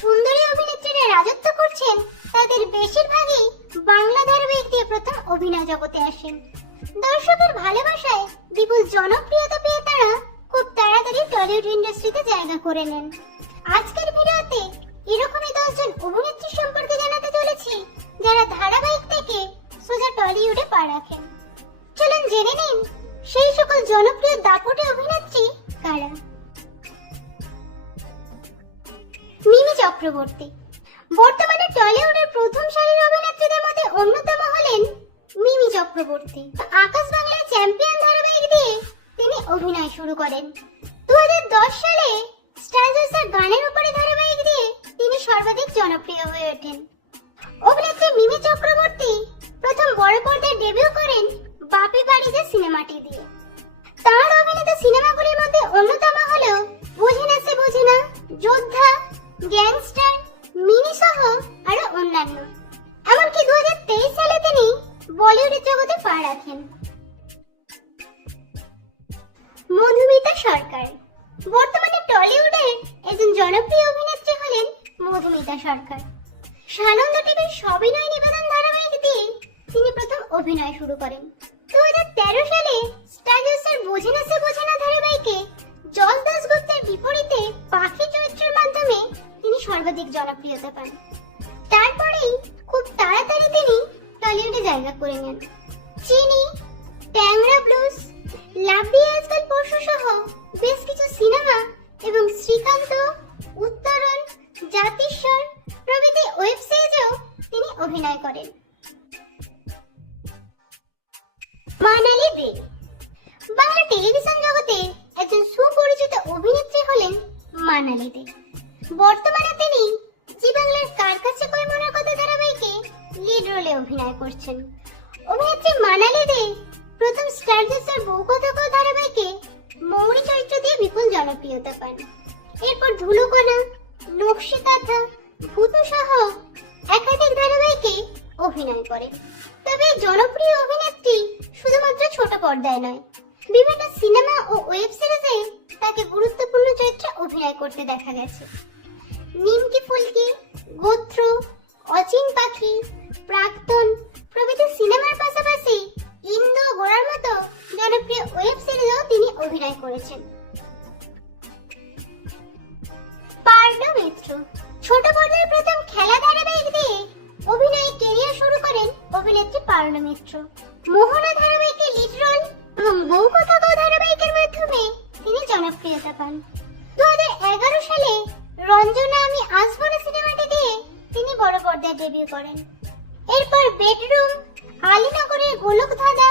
সুন্দরী অভিনেত্রীরা রাজত্ব করছেন, তাদের বেশিরভাগই বাংলা ধারাবাহিক দিয়ে প্রথম অভিনয় জগতে আসেন। দর্শকের ভালোবাসায় বিপুল জনপ্রিয়তা পেয়ে তারা খুব তাড়াতাড়ি টলিউড ইন্ডাস্ট্রিতে জায়গা করে নেন। আজকের ভিডিওতে এরকমই দশজন অভিনেত্রী সম্পর্কে জানাতে চলেছি, যারা ধারাবাহিক থেকে সোজা টলিউডে পা রাখেন। চলুন জেনে নিন, সেই সকল জনপ্রিয় দাপটে অভিনেত্রী কারা? চক্রবর্তী। বর্তমানে টলিউডের প্রথম সারির অভিনেত্রীদের মধ্যে অন্যতম হলেন মিমি চক্রবর্তী। আকাশ বাংলার চ্যাম্পিয়ন ধারাবাহিক দিয়ে তিনি অভিনয় শুরু করেন। দুই হাজার দশ সালে স্টার জলসার গানের উপরে ধারাবাহিক দিয়ে তিনি সর্বাধিক জনপ্রিয় হয়ে ওঠেন। অভিনেত্রী মিমি চক্রবর্তী প্রথম বড় পর্দায় ডেবিউ করেন বাপি বাড়িতে সিনেমাটি দিয়ে। মধুমিতা সরকার। সানন্দ টিভির সবিনয় নিবেদন ধারাবাহিক দিয়ে তিনি প্রথম অভিনয় শুরু করেন। দু তেরো সালে স্টার জলসার সে বোঝে বিপরীতে পাখি চরিত্রের মাধ্যমে তিনি সর্বাধিক জনপ্রিয়তা পান। বর্তমানে তিনি জি বাংলার কার কাছে কই মনের কথা ধারাবাহিকে লিড রোলে অভিনয় করছেন। অভিনেত্রী মানালি দে প্রথম স্টার জলসার বউ কথা ধারাবাহিকে মৌরি চরিত্র দিয়ে বিপুল জনপ্রিয়তা পান। এরপর ধুলোকণা নকশি কাঁথা ভূতু সহ একাধিক ধারাবাহিকে অভিনয় করেন তবে জনপ্রিয় অভিনেত্রী শুধুমাত্র ছোট পর্দায় নয়, বিভিন্ন সিনেমা ও ওয়েব সিরিজে তাকে গুরুত্বপূর্ণ চরিত্রে অভিনয় করতে দেখা গেছে। নিমকি ফুলকি, গোত্র, অচিন পাখি, প্রাক্তন প্রভৃতি সিনেমার পাশাপাশি ইন্দো গোড়ার মতো জনপ্রিয় ওয়েব সিরিজেও তিনি অভিনয় করেছেন। পার্লো মিত্র। ছোট পর্দায় প্রথম খেলা ধারাবাহিক দিয়ে অভিনয়ে কেরিয়ার শুরু করেন অভিনেত্রী পার্লো মিত্র। মোহনা ধারাবাহিকে লিড রোল এবং বউ কথা ধারাবাহিকের মাধ্যমে তিনি জনপ্রিয়তা পান। করেন। এরপর বেডরুম আলীনগরের গোলক ধাঁধা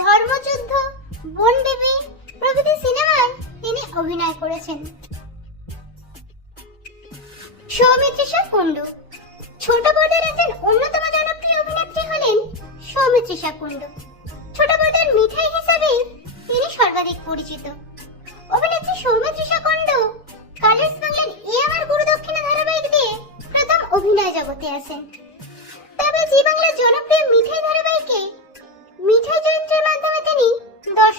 ধর্মযুদ্ধ বন বেবি প্রভৃতি সিনেমায় তিনি অভিনয় করেছেন। সৌমিত্রিষা কুণ্ডু ছোট পর্দার একজন অন্যতম জনপ্রিয় অভিনেত্রী হলেন সৌমিত্রিষা কুণ্ডু ছোট পর্দার মিঠাই হিসাবে তিনি সর্বাধিক পরিচিত।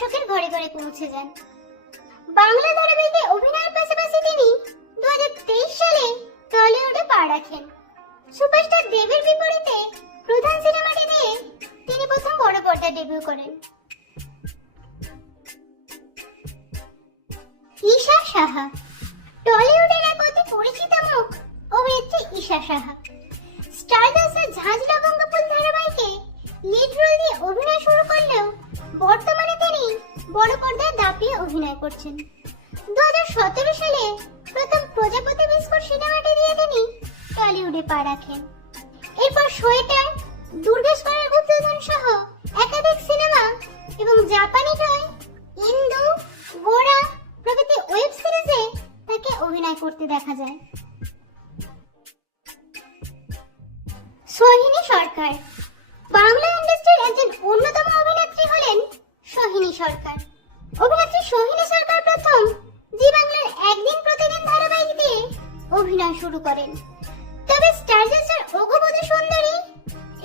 দর্শকের ঘরে ঘরে পৌঁছে যান বাংলা ধারাবাহিকে অভিনয়ের পাশাপাশি তিনি দু সালে টলিউডে পা রাখেন। সুপারস্টার দেবের বিপরীতে প্রধান সিনেমাটি দিয়ে তিনি প্রথম বড় পর্দায় ডেবিউ করেন। ঈশা সাহা। টলিউডের এক অতি পরিচিত মুখ অভিনেত্রী ঈশা সাহা। স্টার জলসার ঝাঁঝ লবঙ্গপুল ধারাবাহিকে লিড রোল দিয়ে অভিনয় শুরু করলেও করছেন? দু সালে প্রথম প্রজাপতি বিস্কুট সিনেমাটি দিয়ে তিনি টলিউডে পা রাখেন। এরপর সোয়েটার দুর্গেশ্বরের উদ্বোধন সহ একাধিক সিনেমা এবং জাপানি টয়, ইন্দু গোড়া প্রভৃতি ওয়েব সিরিজে তাকে অভিনয় করতে দেখা যায়। শুরু করেন। তবে স্টার জলসার সুন্দরী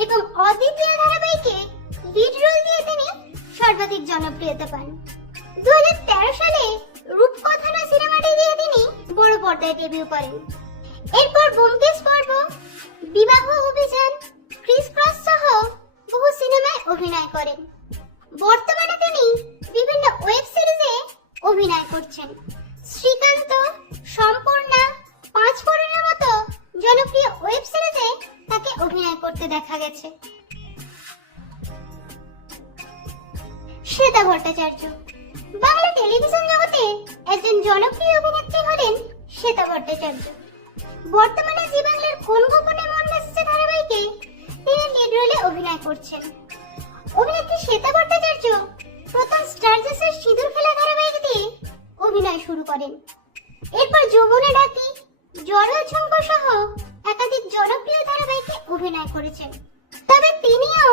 এবং অদ্বিতীয় ধারাবাহিকে লিড রোল দিয়ে তিনি সর্বাধিক জনপ্রিয়তা পান। দু সালে রূপকথা না সিনেমাটি দিয়ে তিনি বড় পর্দায় ডেবিউ করেন। এরপর ব্যোমকেশ পর্ব, বিবাহ অভিযান, ক্রিস ক্রস সহ বহু সিনেমায় অভিনয় করেন। বর্তমানে তিনি বিভিন্ন ওয়েব সিরিজে অভিনয় করছেন। শ্রীকান্ত, সম্পূর্ণা পাঁচ ফোড়নের মতো জনপ্রিয় ওয়েব সিরিজে তাকে অভিনয় করতে দেখা গেছে। শ্বেতা ভট্টাচার্য। বাংলা টেলিভিশন জগতে একজন জনপ্রিয় অভিনেত্রী হলেন শ্বেতা ভট্টাচার্য। বর্তমানে জি বাংলার কোন গোপনে মন বেসেছে ধারাবাহিকে, তিনি লিড রোলে অভিনয় করছেন। অভিনেত্রী শ্বেতা ভট্টাচার্য প্রথম স্টার জেসের সিঁদুর খেলা ধারাবাহিক দিয়ে অভিনয় শুরু করেন। এরপর যৌবনে ডাকি জড় ঝুঙ্ক সহ একাধিক জনপ্রিয় ধারাবাহিকে অভিনয় করেছেন। তবে তিনিও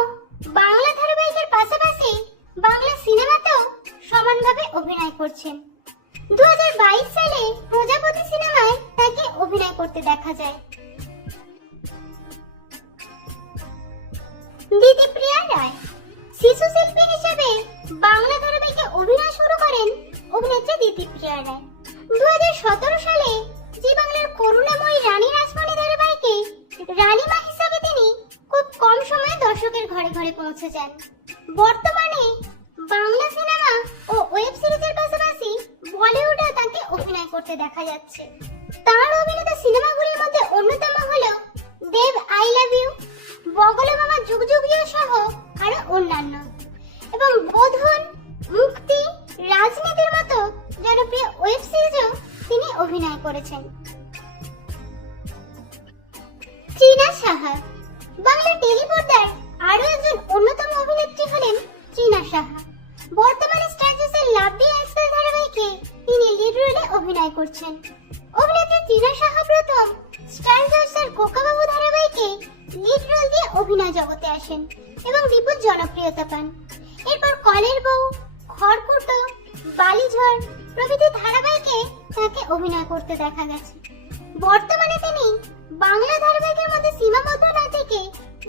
বাংলা ধারাবাহিকের পাশাপাশি বাংলা সিনেমাতেও সমানভাবে অভিনয় করছেন। দু সালে প্রজাপতি সিনেমায় তাকে অভিনয় করতে দেখা যায়। দিদিপ্রিয়া রায়, শিশু শিল্পী হিসেবে বাংলা ধারাবাহিকে অভিনয় শুরু করেন অভিনেত্রী দিদিপ্রিয়া রায়। দু হাজার সতেরো সালে জি বাংলার করুণাময়ী রানী রাজমণি ধারাবাহিকে রানীমা হিসাবে তিনি খুব কম সময়ে দর্শকের ঘরে ঘরে পৌঁছে যান। বর্তমানে বাংলা সিনেমা ও ওয়েব সিরিজের পাশাপাশি বলিউডে তাকে অভিনয় করতে দেখা যাচ্ছে। তার অভিনীত সিনেমাগুলির মধ্যে অন্যতম হলো দেব আই লাভ ইউ বগলে মামা যুগ যুগীয় সহ আরও অন্যান্য। এবং বোধন করেছেন। চীনা সাহা, বাংলা টেলিপর্দার আরও একজন অন্যতম অভিনেত্রী হলেন চীনা সাহা। বর্তমানে স্টার জলসার লাভলি আইসকাল ধারাবাহিকে তিনি লিড রোলে অভিনয় করছেন। অভিনেত্রী চীনা সাহা প্রথম স্টার জলসার কোকাবাবু ধারাবাহিকে লিড রোল দিয়ে অভিনয় জগতে আসেন এবং বিপুল জনপ্রিয়তা পান। এরপর কলের বউ, খড়কুটো, বালিঝড় প্রভৃতি ধারাবাহিকে তাকে অভিনয় করতে দেখা গেছে। বর্তমানে তিনি বাংলা ধারাবাহিকের মধ্যে সীমাবদ্ধ না থেকে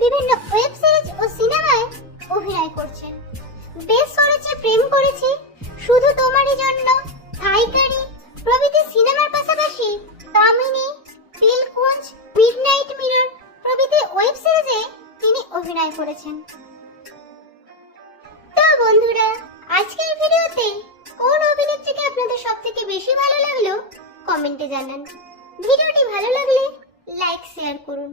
বিভিন্ন ওয়েব সিরিজ ও সিনেমায় অভিনয় করছেন। বেশ করেছে প্রেম করেছি, শুধু তোমারই জন্য। থাইকারি, প্রভৃতি সিনেমার পাশাপাশি কামিনী তিলকুঞ্জ, মিডনাইট মিরর প্রভৃতি ওয়েব সিরিজে তিনি অভিনয় করেছেন। তো বন্ধুরা, আজকের ভিডিওতে কোন অভিনেত্রীকে আপনাদের সবথেকে বেশি ভালো লাগল কমেন্টে জানান। ভিডিওটি ভালো লাগলে লাইক শেয়ার করুন।